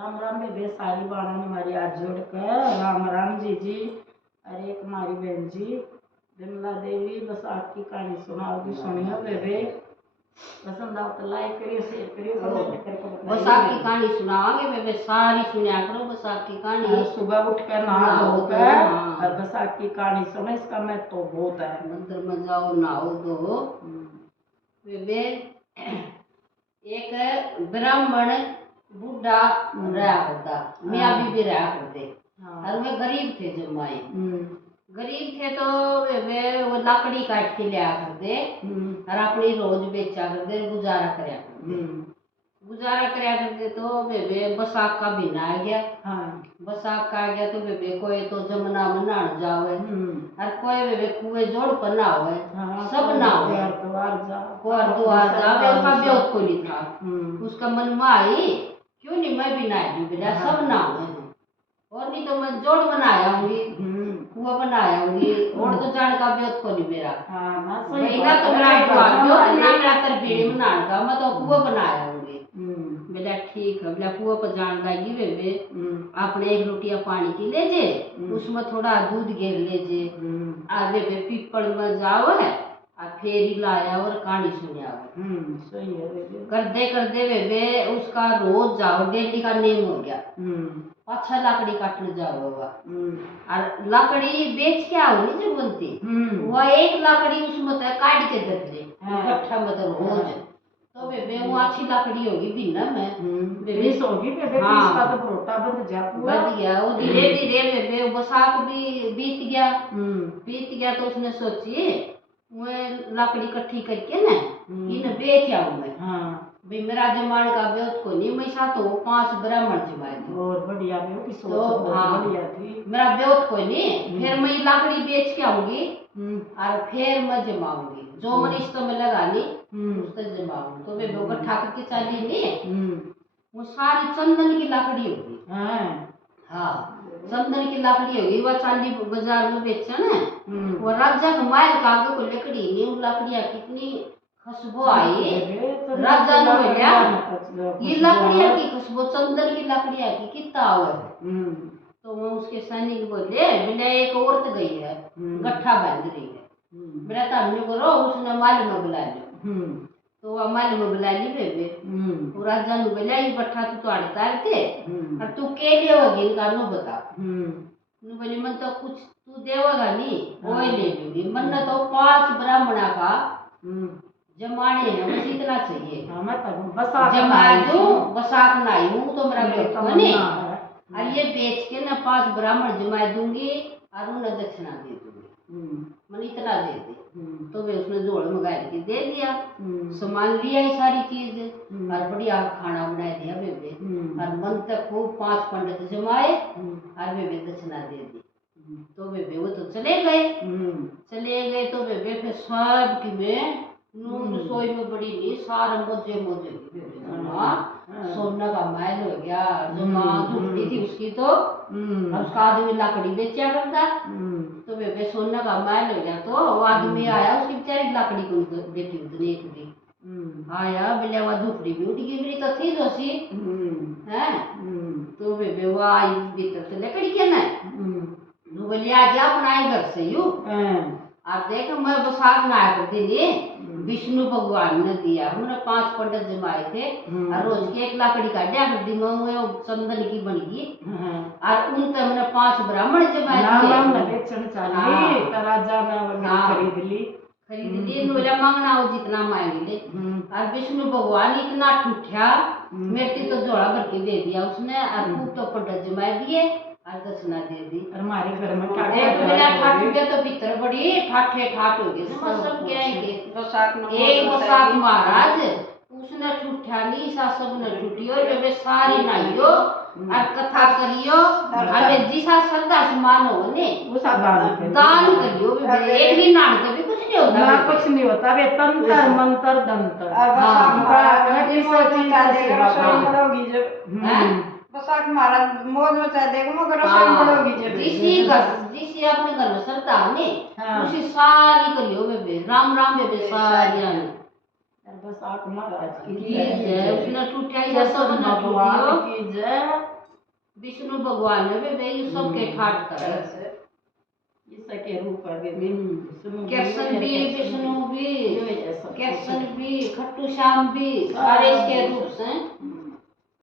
राम राम बेबे सारी बाणा ने हमारी हाथ जोड़ कर राम राम जी। अरे कुमारी बहन जी विमला देवी बस आपकी कहानी सुनाओगी सुनियो बेबे। पसंद आओ तो लाइक करियो शेयर करियो कमेंट करके बस आपकी कहानी सुनाओगे बेबे सारी सुना करो बस आपकी कहानी। सुबह उठ कर नहा धोकर और बस आपकी कहानी सुनो इसका मैं तो बहुत है मंदिर में जाओ नहाओ धो बेबे। एक ब्राह्मण बूढ़ा रहा करता मियाँ बीबी रहा करते और वे गरीब थे जमाए। गरीब थे तो वे वो लकड़ी काट के लिया करते और अपनी रोज बेचा करते गुजारा करया करते तो बेबे बसाख का महीना आ गया। बसाख का आ गया तो बेबे कोई तो जमुना में नहाने जावे और कोई बेबे कुएं जोड़ पर नहावे सब नहावे कोई हरिद्वार जावे उसका ब्योत कोई नहीं था। उसका मन में आई क्यों नहीं मैं भी नहाई बेटा सब नहावे और नहीं तो मैं जोड़ बनाया हूँ कुआ बनाया हूँ और तो जान का ब्योत को नहीं मेरा महीना तो मेरा ब्योत ना मेरा तरबीड़ी में नहाने का मैं तो कुआ बनाया हूँ बेटा ठीक है बेटा कुआ पर जान लगी बेबे आपने एक रोटियां पानी की ले जे उसमें थोड़ा दूध घेर ले जे आगे बेबे पीपल में जाओ है और फेरी लाया और कहानी सुनिया सही है बेबे। करते बेबे उसका रोज जाओ डेली का नेम हो गया। अच्छा लकड़ी काटने जाओ बाबा और लकड़ी बेच के आओ नहीं जब बनती वह एक लकड़ी उसमें काट के दे ले इकट्ठा मतलब रोज तो बेबे वो अच्छी लकड़ी होगी बिना में बेबे होगी बेबे इसका तो भरोटा बंद जा पूरा बच गया वो धीरे धीरे बेबे बसाख भी बीत गया तो उसने सोची वो लकड़ी इकट्ठी करके ना इन्हें बेच आऊं मैं भाई मेरा जमान का ब्योत को नहीं मैं साथ हो 5 ब्राह्मण जमाए थे और बढ़िया ब्योत की सोच तो बढ़िया थी मेरा ब्योत को नहीं फिर मैं लकड़ी बेच के आऊंगी और फिर मैं जमाऊंगी जो मन इस तो मैं लगानी उस तो जमाऊंगी तो वे लोग इकट्ठा करके चली नहीं वो सारी चंदन की लकड़ी होगी। हाँ चंदन की लकड़ी होगी वह चांदी बाजार में बेचा ना वो राजा का माल कागज को लकड़ी नहीं वो लकड़ियाँ कितनी खुशबू आई राजा ने बोला ये लकड़ियाँ की खुशबू चंदन की लकड़ियाँ की कितना आवे तो वो उसके सैनिक बोले बिना एक औरत गई है गट्ठा बांध रही है मेरा तामने करो उसने माल में बुला लिया तो वह माल में बुला ली बेबे वो राजा ने बोला ये गट्ठा तो अड़ता थे और तू के लिए होगी इनका नो बता बोले मन तो कुछ तू देवगा नहीं वो ले लूंगी मन तो 5 ब्राह्मणा का जमाने हैं बस इतना चाहिए जमा दूं बसाख लाई हूँ तो मेरा ब्योत बने और ये बेच के ना 5 ब्राह्मण जमा दूंगी और उन्हें दक्षिणा दे दूंगी मन इतना दे दे तो वे उसने जोड़ मंगा के दे दिया सामान लिया ही सारी चीज और बढ़िया खाना बना दिया बेबे और मन तक खूब 5 पंडित जमाए और बेबे दक्षिणा दे दी तो बेबे वो तो चले गए तो बेबे फिर सब की में नून सोई में बड़ी नहीं सारे मोजे सोना का महल हो गया जो माँ झुपड़ी थी उसकी तो उसका आदमी लकड़ी बेचा करता तो बेबे सोना का महल हो गया तो वो आदमी आया उसकी बेचारी लकड़ी को देती देख दी आया बोले वह झुपड़ी भी उठ गई मेरी तो थी जोशी है तो बेबे वो आई भीतर से लकड़ी के ना बोले आज अपना घर से यू आप देख मैं बसाख ना करती थी विष्णु भगवान ने दिया हमने 5 पंडित जमाए थे और रोज की एक लकड़ी काटा कर दी मैं चंदन की बन गई और उन तक हमने 5 ब्राह्मण जमाए खरीद ली बोला मांगना हो जितना मांग ले और विष्णु भगवान इतना ठूठा मेरे तो जोड़ा भर के दे दिया उसने और खूब तो पंडित जमाए दिए और दक्षिणा दे दी और हमारे घर में ठाठ गया तो भीतर बड़ी ठाठे ठाठ हो गए सब क्या है एक बसाख महाराज उसने ठूठा नहीं सा सब ने ठूठियो बेबे सारी नाइयो और कथा करियो और जिसा श्रद्धा से मानो ने उसा दान करियो बेबे एक दिन नाम कभी कुछ नहीं होता ना कुछ नहीं होता वे तंत्र मंत्र दंत्र और बसाख महाराज की मोज मचा देगा रसोई पड़ोगी जब बसाख महाराज मोज मचा देगा मगर रसोई पड़ोगी जब जिसी अपने घर में श्रद्धा ने उसी सारी करियो बेबे राम राम बेबे सारी आने बसाख महाराज की जय उसने टूटा ही सब ने टूटियो की जय। विष्णु भगवान है वे भाई सबके ठाट करे इसके रूप कर के विष्णु कृष्ण भी विष्णु भी यो ये सब कृष्ण भी खट्टू श्याम भी सारे इसके रूप से